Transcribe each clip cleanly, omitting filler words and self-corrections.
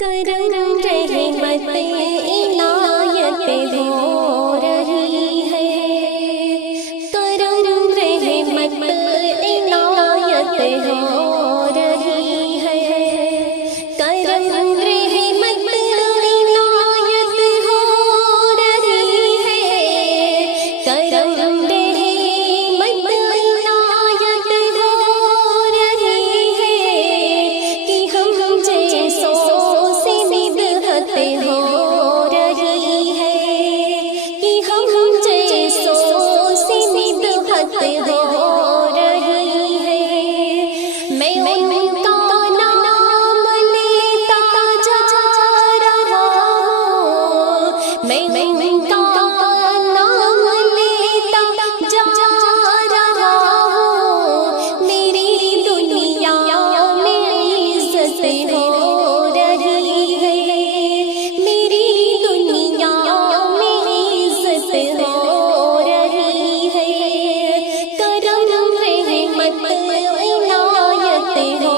کرم رحمت عنایت ہو رہی ہے، کرم رحمت عنایت ہو رہی ہے، کرم رحمت عنایت ہو رہی ہے، کرم رحمت عنایت ہو رہی ہے، کہ ہم جیسوں سے نبہت ہو رہی ہے، کہ ہم جیسوں سے نبہت ہو رہی ہے۔ میں ان کا نام لیتا جا رہا ہوں، میں ان کا نام لیتا جا رہا ہوں، میری دنیا میں عزت ہو رہی ہے، میری دنیا میں عزت ہو رہی ہے، کرم رحمت عنایت ہو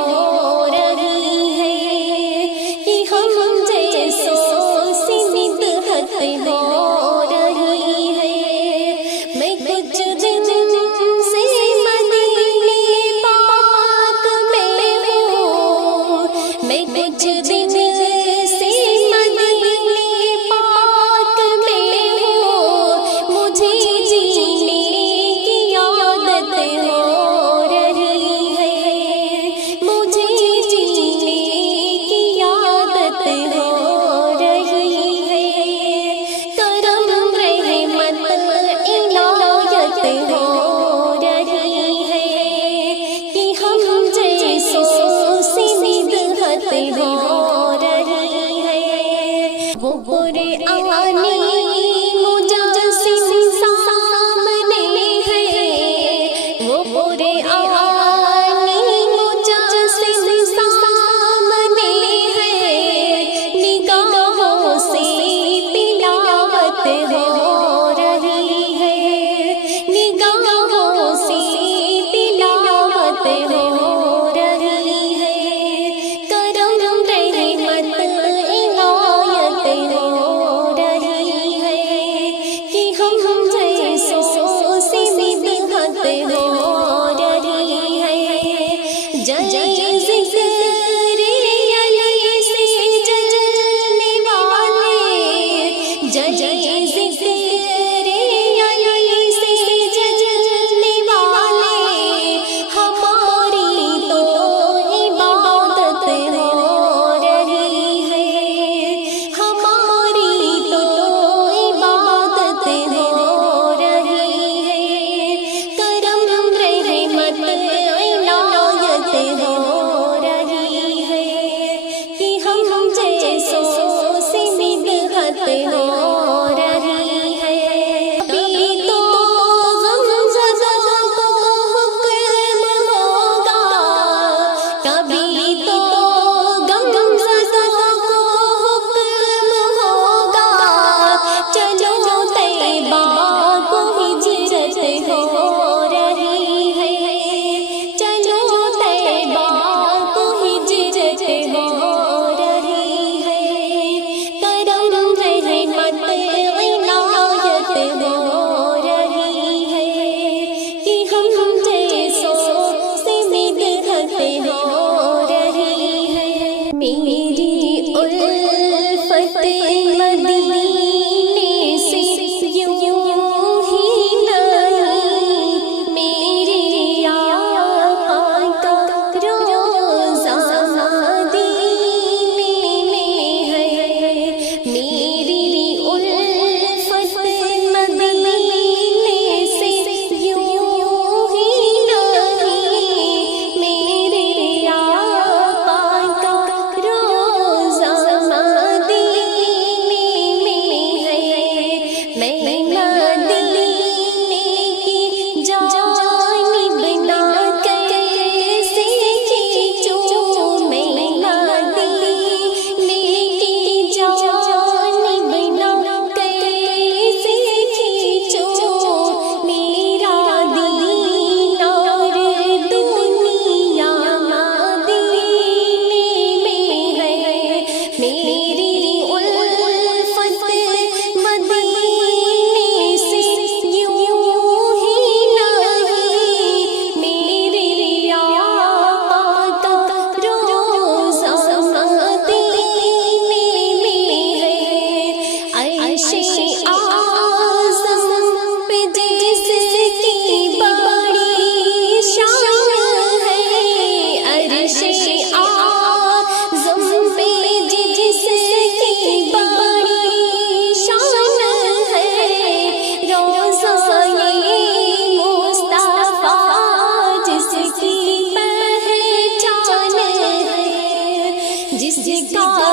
رہی ہے، کہ ہم جیسوں سے نبہت ہو رہی ہے۔ میں کچھ دن سے مدینے پاک میں ہوں، میں کچھ دن سے مدینے پاک میں ہوں، مجھے جینے کی عادت ہو رہی ہے، مجھے جینے کی عادت ہو رہی ہے، کرم رحمت عنایت ہو رہی ہے، کہ ہم جیسوں سے نبہت ہو رہی ہے۔ وہ برے آنے مجسم سامنے ہے، وہ برے آنے مجسم سامنے ہے، نگاہوں سے تلاوت ہو رہی ہے، نگاہوں سے تلاوت ہو رہی ہے، کرم رحمت عنایت ہو رہی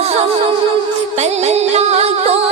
ہم پلہ کو